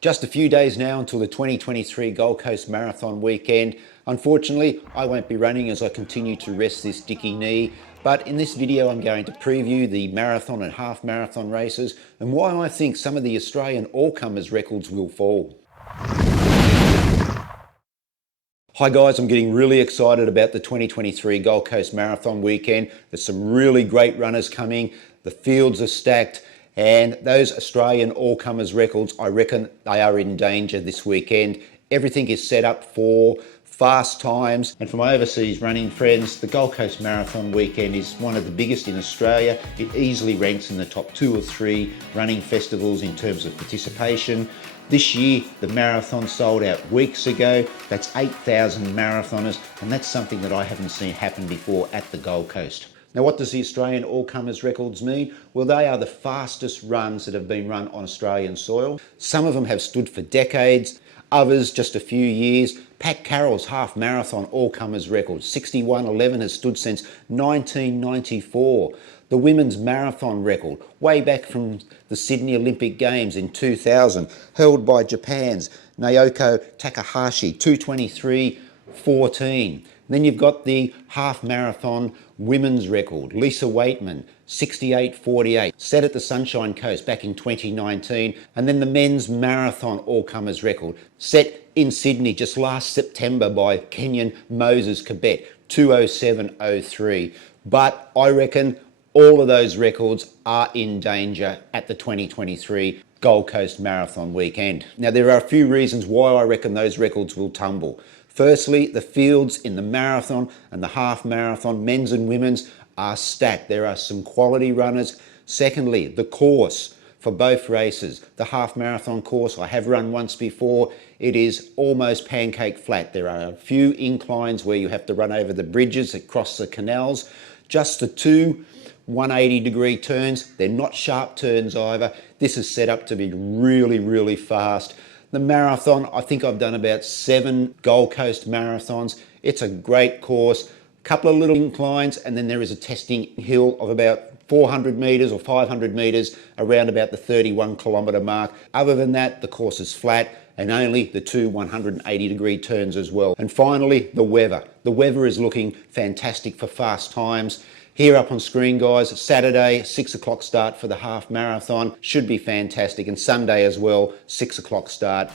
Just a few days now until the 2023 Gold Coast Marathon weekend. Unfortunately, I won't be running as I continue to rest this dicky knee, but in this video I'm going to preview the marathon and half marathon races and why I think some of the Australian all-comers records will fall. Hi guys, I'm getting really excited about the 2023 Gold Coast Marathon weekend. There's some really great runners coming, the fields are stacked, and those Australian all-comers records, I reckon they are in danger this weekend. Everything is set up for fast times. And for my overseas running friends, the Gold Coast Marathon weekend is one of the biggest in Australia. It easily ranks in the top 2 or 3 running festivals in terms of participation. This year, the marathon sold out weeks ago. That's 8,000 marathoners, and that's something that I haven't seen happen before at the Gold Coast. Now, what does the Australian all-comers records mean? Well, they are the fastest runs that have been run on Australian soil. Some of them have stood for decades, others just a few years. Pat Carroll's half marathon all-comers record, 61:11, has stood since 1994. The women's marathon record, way back from the Sydney Olympic Games in 2000, held by Japan's Naoko Takahashi, 2:23:14. Then you've got the half marathon women's record, Lisa Waitman, 68:48, set at the Sunshine Coast back in 2019. And then the men's marathon all-comers record, set in Sydney just last September by Kenyan Moses Kibet, 2:07:03. But I reckon all of those records are in danger at the 2023 Gold Coast Marathon weekend. Now, there are a few reasons why I reckon those records will tumble. Firstly, the fields in the marathon and the half marathon, men's and women's, are stacked. There are some quality runners. Secondly, the course for both races. The half marathon course I have run once before. It is almost pancake flat. There are a few inclines where you have to run over the bridges that cross the canals. Just the 2 180-degree turns. They're not sharp turns either. This is set up to be really, really fast. The marathon, I think I've done about 7 Gold Coast marathons. It's a great course, a couple of little inclines, and then there is a testing hill of about 400 metres or 500 metres around about the 31-kilometre mark. Other than that, the course is flat and only the 2 180-degree turns as well. And finally, the weather. The weather is looking fantastic for fast times. Here up on screen, guys, Saturday, 6 o'clock start for the half marathon. Should be fantastic. And Sunday as well, 6 o'clock start.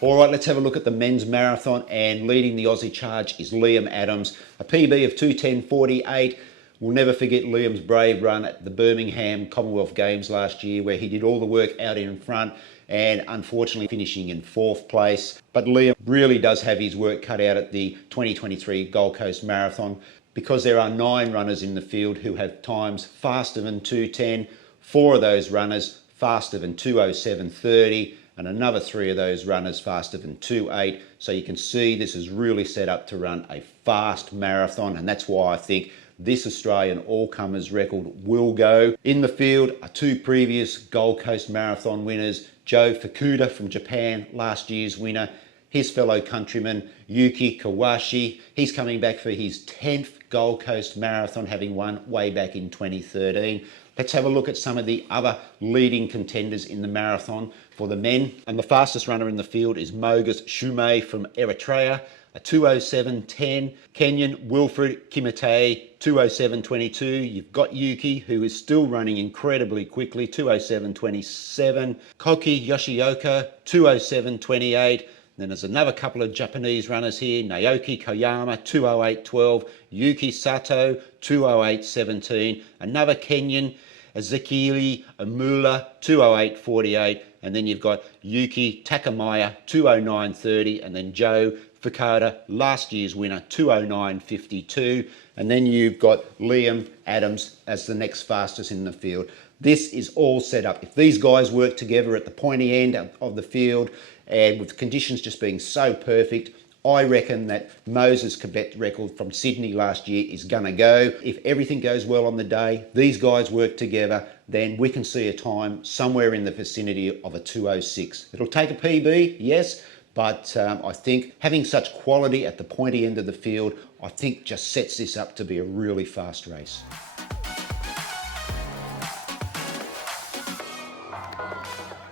All right, let's have a look at the men's marathon. And leading the Aussie charge is Liam Adams. A PB of 2:10:48. We'll never forget Liam's brave run at the Birmingham Commonwealth Games last year, where he did all the work out in front and unfortunately finishing in 4th place. But Liam really does have his work cut out at the 2023 Gold Coast Marathon, because there are 9 runners in the field who have times faster than 2:10, 4 of those runners faster than 2:07:30, and another 3 of those runners faster than 2:08. So you can see this is really set up to run a fast marathon, and that's why I think this Australian all-comers record will go. In the field are 2 previous Gold Coast Marathon winners, Joe Fukuda from Japan, last year's winner, his fellow countryman Yuki Kawashi. He's coming back for his 10th Gold Coast Marathon, having won way back in 2013. Let's have a look at some of the other leading contenders in the marathon for the men. And the fastest runner in the field is Mogus Shume from Eritrea, a 2:07:10. Kenyan Wilfred Kimitei, 2:07:22. You've got Yuki, who is still running incredibly quickly, 2:07:27. Koki Yoshioka, 2:07:28. Then there's another couple of Japanese runners here, Naoki Koyama, 2:08:12. Yuki Sato, 2:08:17. Another Kenyan, Ezekiel Amula, 2:08:48. And then you've got Yuki Takamaya, 2:09:30. And then Joe Fukuda, last year's winner, 2:09:52. And then you've got Liam Adams as the next fastest in the field. This is all set up. If these guys work together at the pointy end of the field, and with conditions just being so perfect, I reckon that Moses Kibet record from Sydney last year is gonna go. If everything goes well on the day, these guys work together, then we can see a time somewhere in the vicinity of a 2:06. It'll take a PB, yes, but I think having such quality at the pointy end of the field, I think just sets this up to be a really fast race.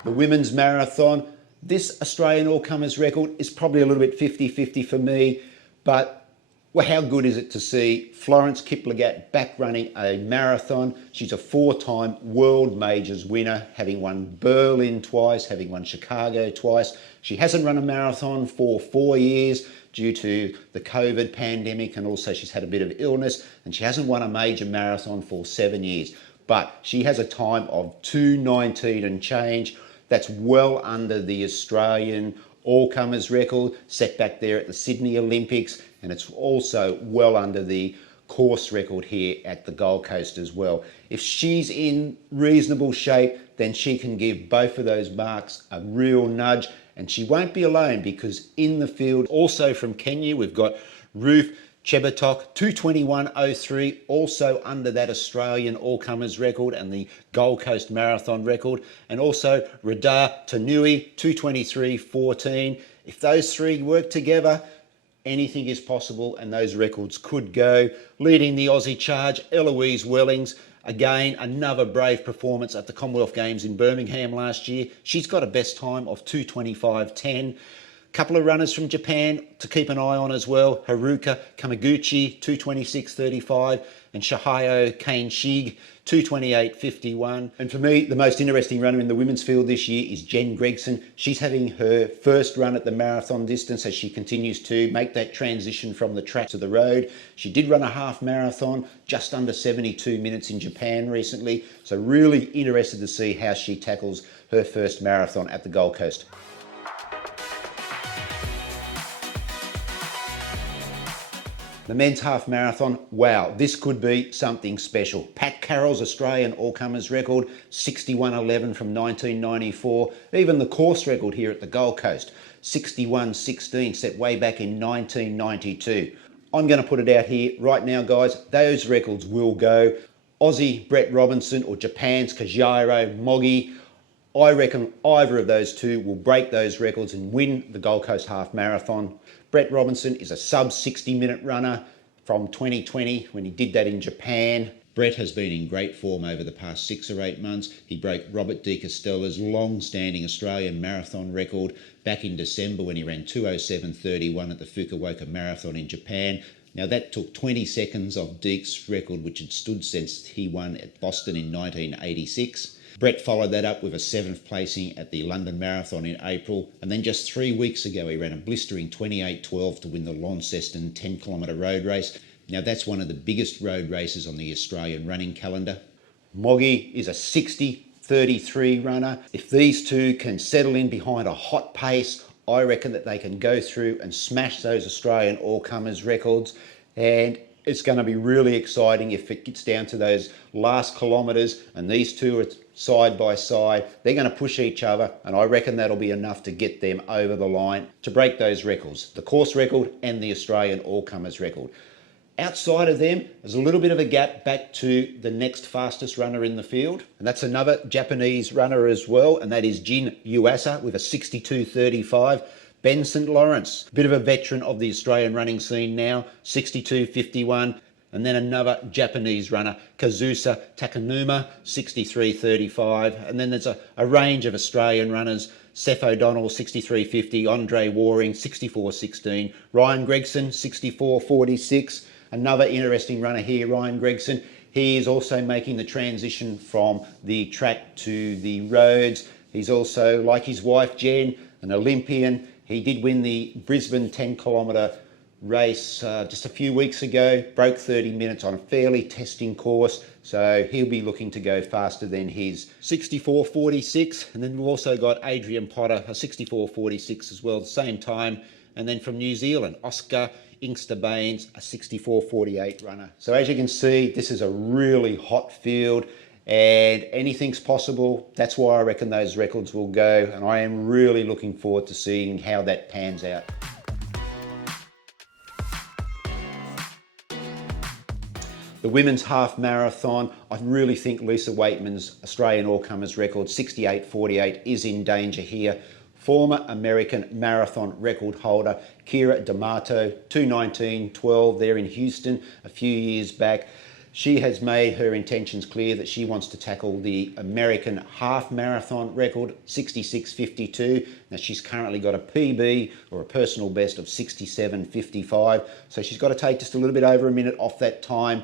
The women's marathon, this Australian all-comers record is probably a little bit 50-50 for me, but well, how good is it to see Florence Kiplagat back running a marathon? She's a 4-time world majors winner, having won Berlin twice, having won Chicago twice. She hasn't run a marathon for 4 years due to the COVID pandemic, and also she's had a bit of illness, and she hasn't won a major marathon for 7 years. But she has a time of 2:19 and change. That's well under the Australian all-comers record set back there at the Sydney Olympics, and it's also well under the course record here at the Gold Coast as well. If she's in reasonable shape, then she can give both of those marks a real nudge, and she won't be alone, because in the field, also from Kenya, we've got Ruth Chebatok, 2:21.03, also under that Australian all-comers record and the Gold Coast Marathon record, and also Radha Tanui, 2:23.14. If those three work together, anything is possible, and those records could go. Leading the Aussie charge, Eloise Wellings, again, another brave performance at the Commonwealth Games in Birmingham last year. She's got a best time of 2:25.10. Couple of runners from Japan to keep an eye on as well. Haruka Kamaguchi, 2:26.35, and Shahayo Kane-Shig, 2:28.51. And for me, the most interesting runner in the women's field this year is Jen Gregson. She's having her first run at the marathon distance as she continues to make that transition from the track to the road. She did run a half marathon, just under 72 minutes in Japan recently. So really interested to see how she tackles her first marathon at the Gold Coast. The men's half marathon, wow, this could be something special. Pat Carroll's Australian all-comers record, 61.11 from 1994. Even the course record here at the Gold Coast, 61.16, set way back in 1992. I'm going to put it out here right now, guys. Those records will go. Aussie Brett Robinson or Japan's Kajiro Mogi, I reckon either of those two will break those records and win the Gold Coast Half Marathon. Brett Robinson is a sub 60-minute runner from 2020 when he did that in Japan. Brett has been in great form over the past 6 or 8 months. He broke Robert De Castella's long-standing Australian marathon record back in December when he ran 2:07.31 at the Fukuoka Marathon in Japan. Now that took 20 seconds off Deke's record, which had stood since he won at Boston in 1986. Brett followed that up with a 7th placing at the London Marathon in April, and then just 3 weeks ago he ran a blistering 28.12 to win the Launceston 10-kilometre road race. Now that's one of the biggest road races on the Australian running calendar. Moggy is a 60.33 runner. If these two can settle in behind a hot pace, I reckon that they can go through and smash those Australian all-comers records, and it's going to be really exciting if it gets down to those last kilometres and these two are side by side. They're going to push each other, and I reckon that'll be enough to get them over the line to break those records, the course record and the Australian all-comers record. Outside of them, there's a little bit of a gap back to the next fastest runner in the field, and that's another Japanese runner as well, and that is Jin Yuasa with a 62.35. Ben St. Lawrence, a bit of a veteran of the Australian running scene now, 62.51. And then another Japanese runner, Kazusa Takanuma, 63.35. And then there's a range of Australian runners, Seth O'Donnell, 63.50, Andre Waring, 64.16, Ryan Gregson, 64.46. Another interesting runner here, Ryan Gregson. He is also making the transition from the track to the roads. He's also, like his wife Jen, an Olympian. He did win the Brisbane 10-kilometre race just a few weeks ago, broke 30 minutes on a fairly testing course, so he'll be looking to go faster than his 64.46. And then we've also got Adrian Potter, a 64.46 as well, at the same time. And then from New Zealand, Oscar Inkster Baines, a 64.48 runner. So as you can see, this is a really hot field, and anything's possible. That's why I reckon those records will go, and I am really looking forward to seeing how that pans out. The women's half marathon, I really think Lisa Waitman's Australian all-comers record, 68.48, is in danger here. Former American marathon record holder Kira D'Amato, 2:19.12 there in Houston a few years back. She has made her intentions clear that she wants to tackle the American half marathon record, 66:52. Now she's currently got a PB or a personal best of 67:55. So she's got to take just a little bit over a minute off that time.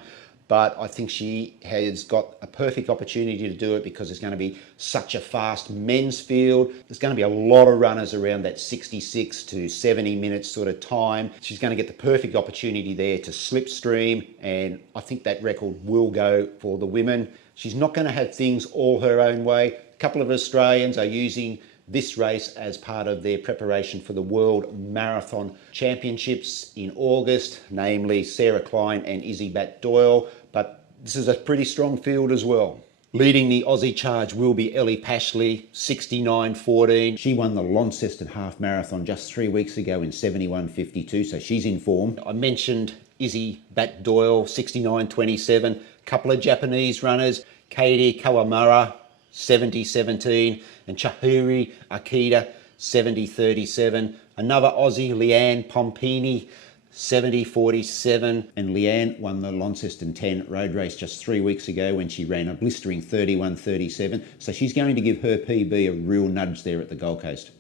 But I think she has got a perfect opportunity to do it because there's going to be such a fast men's field. There's going to be a lot of runners around that 66 to 70 minutes sort of time. She's going to get the perfect opportunity there to slipstream, and I think that record will go for the women. She's not going to have things all her own way. A couple of Australians are using this race as part of their preparation for the World Marathon Championships in August, namely Sarah Klein and Izzy Bat-Doyle, but this is a pretty strong field as well. Leading the Aussie charge will be Ellie Pashley, 69:14. She won the Launceston Half Marathon just 3 weeks ago in 71:52, so she's in form. I mentioned Izzy Bat-Doyle, 69:27. Couple of Japanese runners, Katie Kawamura, 70:17, and Chahiri Akita, 70:37. Another Aussie, Leanne Pompini, 70:47, and Leanne won the Launceston 10 road race just 3 weeks ago when she ran a blistering 31:37. So she's going to give her PB a real nudge there at the Gold Coast.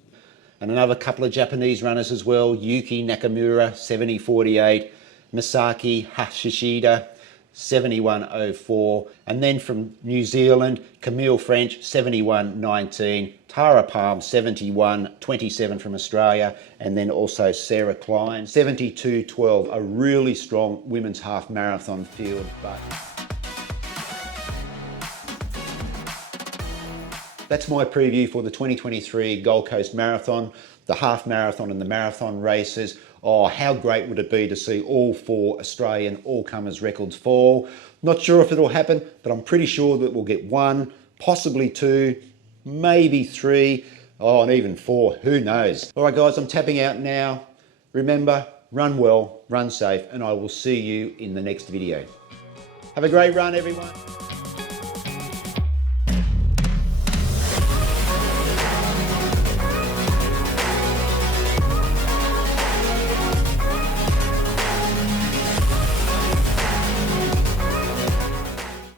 And another couple of Japanese runners as well, Yuki Nakamura, 70:48, Misaki Hashishida, 71:04, and then from New Zealand, Camille French, 71:19, Tara Palm, 71:27 from Australia, and then also Sarah Klein, 72:12. A really strong women's half marathon field. But that's my preview for the 2023 Gold Coast Marathon, the half marathon and the marathon races. Oh, how great would it be to see all 4 Australian all-comers records fall? Not sure if it'll happen, but I'm pretty sure that we'll get 1, possibly 2, maybe 3, and even 4, who knows? All right, guys, I'm tapping out now. Remember, run well, run safe, and I will see you in the next video. Have a great run, everyone.